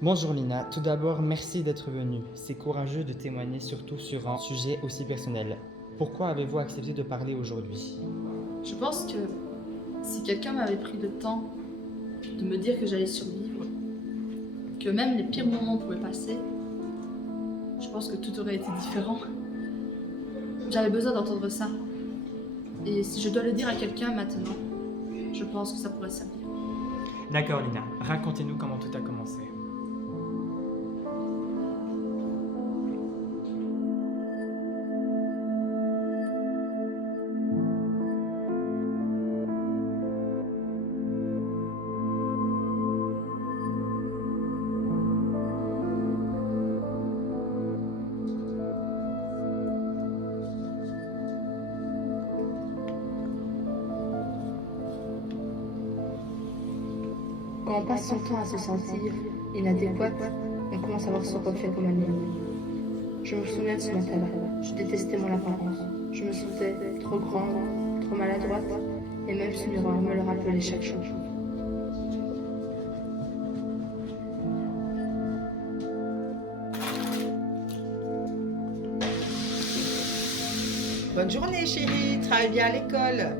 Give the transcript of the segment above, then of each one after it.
Bonjour Lina, tout d'abord merci d'être venue. C'est courageux de témoigner surtout sur un sujet aussi personnel. Pourquoi avez-vous accepté de parler aujourd'hui? Je pense que si quelqu'un m'avait pris le temps de me dire que j'allais survivre, que même les pires moments pouvaient passer, je pense que tout aurait été différent. J'avais besoin d'entendre ça. Et si je dois le dire à quelqu'un maintenant, je pense que ça pourrait servir. D'accord Lina, racontez-nous comment tout a commencé. Quand on passe son temps à se sentir inadéquate, on commence à voir son reflet comme un ennemi. Je me souviens de ce matin-là. Je détestais mon apparence. Je me sentais trop grande, trop maladroite, et même ce miroir me le rappelait chaque jour. Bonne journée chérie, travaille bien à l'école.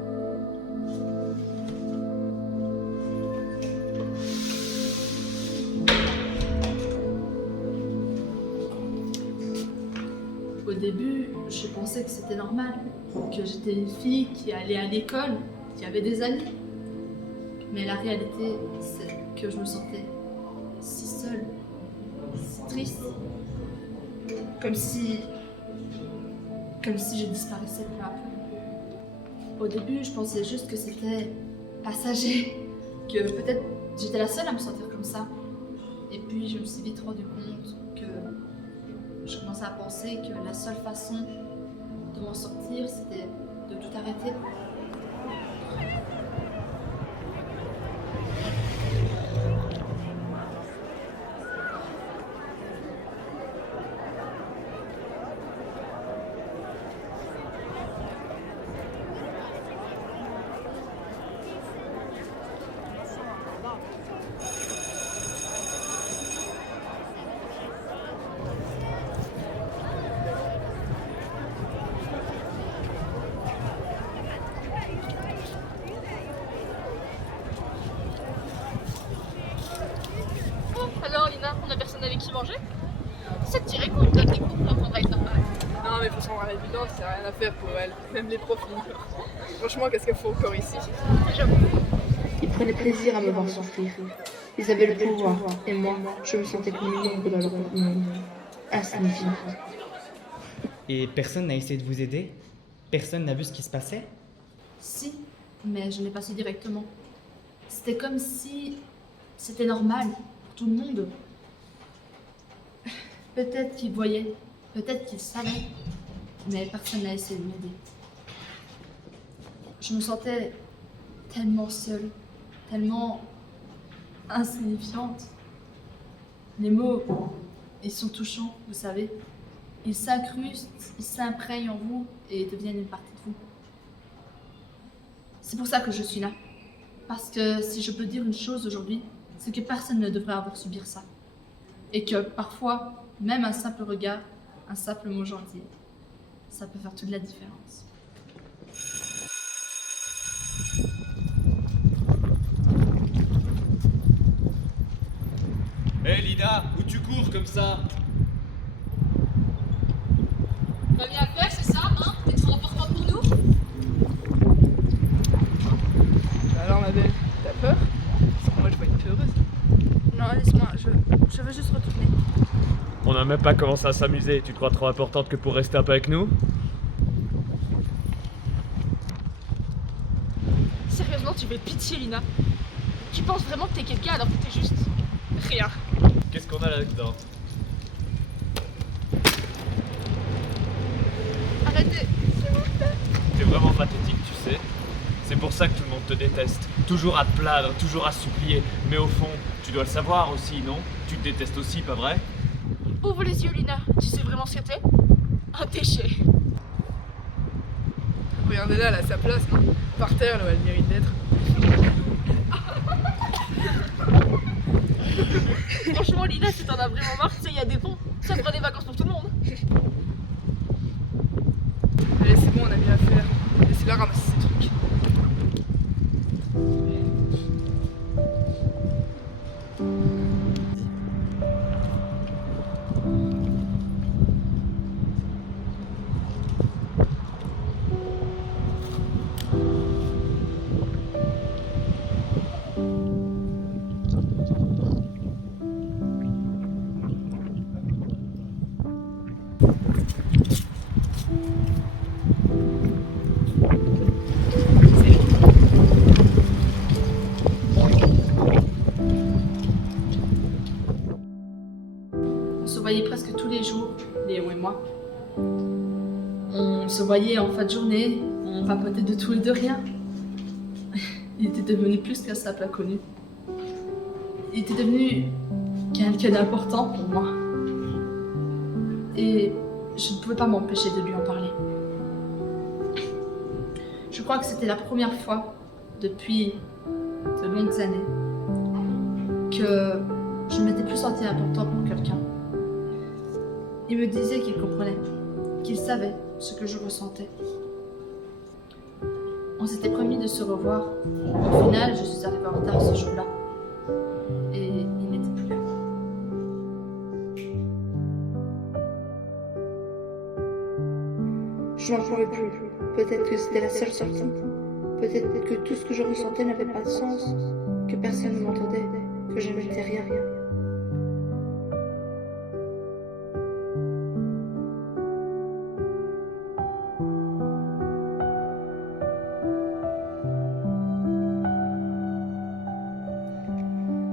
Au début, je pensais que c'était normal, que j'étais une fille qui allait à l'école, qui avait des amis. Mais la réalité, c'est que je me sentais si seule, si triste, comme si je disparaissais peu à peu. Au début, je pensais juste que c'était passager, que peut-être j'étais la seule à me sentir comme ça. Et puis, je me suis vite rendu compte que je commençais à penser que la seule façon de m'en sortir, c'était de tout arrêter. Alors Lina, on a personne avec qui manger? Ça te dirait qu'on te donne des cours pour apprendre à être normal? Non mais franchement à l'évidence, il n'y a rien à faire pour elle, même les profs ignorent. Franchement, qu'est-ce qu'il faut encore ici? J'avoue. Ils prenaient plaisir à me voir souffrir. Ils avaient le pouvoir, et moi, je me sentais comme une ombre dans leur monde, insignifiante. Et personne n'a essayé de vous aider? Personne n'a vu ce qui se passait? Si, mais je n'ai pas su directement. C'était comme si c'était normal pour tout le monde. Peut-être qu'ils voyaient, peut-être qu'ils savaient, mais personne n'a essayé de m'aider. Je me sentais tellement seule, tellement insignifiante. Les mots, ils sont touchants, vous savez. Ils s'incrustent, ils s'imprègnent en vous et deviennent une partie de vous. C'est pour ça que je suis là. Parce que si je peux dire une chose aujourd'hui, c'est que personne ne devrait avoir à subir ça. Et que parfois, même un simple regard, un simple mot gentil, ça peut faire toute la différence. Hé Lina, où tu cours comme ça? T'as rien à faire, c'est ça, hein? T'es trop importante pour nous? Alors ma belle, t'as peur? Parce que moi je vois une peureuse. Non, laisse-moi, je veux juste retourner. On n'a même pas commencé à s'amuser, tu te crois trop importante que pour rester un peu avec nous? Sérieusement, tu fais pitié, Lina. Tu penses vraiment que t'es quelqu'un alors que t'es juste rien. Qu'est-ce qu'on a là-dedans? Arrêtez. T'es vraiment pathétique, tu sais. C'est pour ça que tout le monde te déteste. Toujours à te plaindre, toujours à supplier. Mais au fond, tu dois le savoir aussi, non? Tu te détestes aussi, pas vrai? Ouvre les yeux, Lina. Tu sais vraiment ce que t'es? Un déchet. Regardez-la, elle a sa place, non? Par terre, là où elle mérite d'être. Franchement, Lina, si t'en as vraiment marre, tu sais, il y a des ponts. Ça fera des vacances pour tout le monde. Allez, c'est bon, on a mieux à faire. Laissez-la ramasser ses trucs. On se voyait presque tous les jours, Léo et moi. On se voyait en fin de journée, on papotait de tout et de rien. Il était devenu plus qu'un simple inconnu. Il était devenu quelqu'un d'important pour moi. Et je ne pouvais pas m'empêcher de lui en parler. Je crois que c'était la première fois depuis de longues années que je ne m'étais plus sentie important pour quelqu'un. Il me disait qu'il comprenait, qu'il savait ce que je ressentais. On s'était promis de se revoir. Au final, je suis arrivée en retard ce jour-là. Et il n'était plus là. Je n'en pouvais plus. Peut-être que c'était la seule sortie. Peut-être que tout ce que je ressentais n'avait pas de sens. Que personne ne m'entendait. Que je n'étais rien.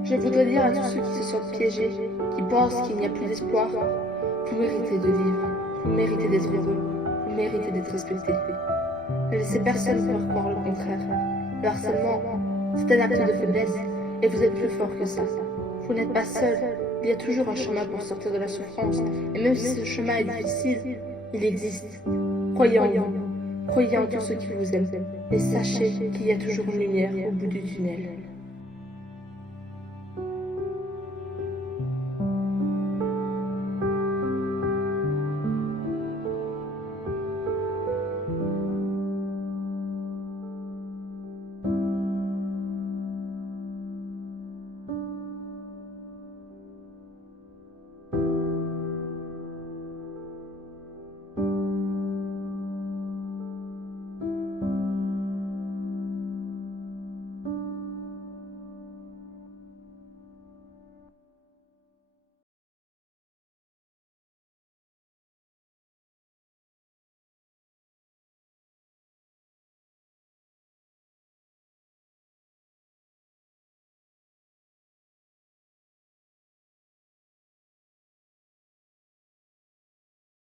Je voudrais dire à tous ceux qui se sentent piégés, qui pensent qu'il n'y a plus d'espoir, vous méritez de vivre, vous méritez d'être heureux, vous méritez d'être respecté. Ne laissez personne faire croire le contraire. Le harcèlement, c'est un acte de faiblesse et vous êtes plus fort que ça. Vous n'êtes pas seul, il y a toujours un chemin pour sortir de la souffrance. Et même si ce chemin est difficile, il existe. Croyez en vous, croyez en tous ceux qui vous aiment et sachez qu'il y a toujours une lumière au bout du tunnel.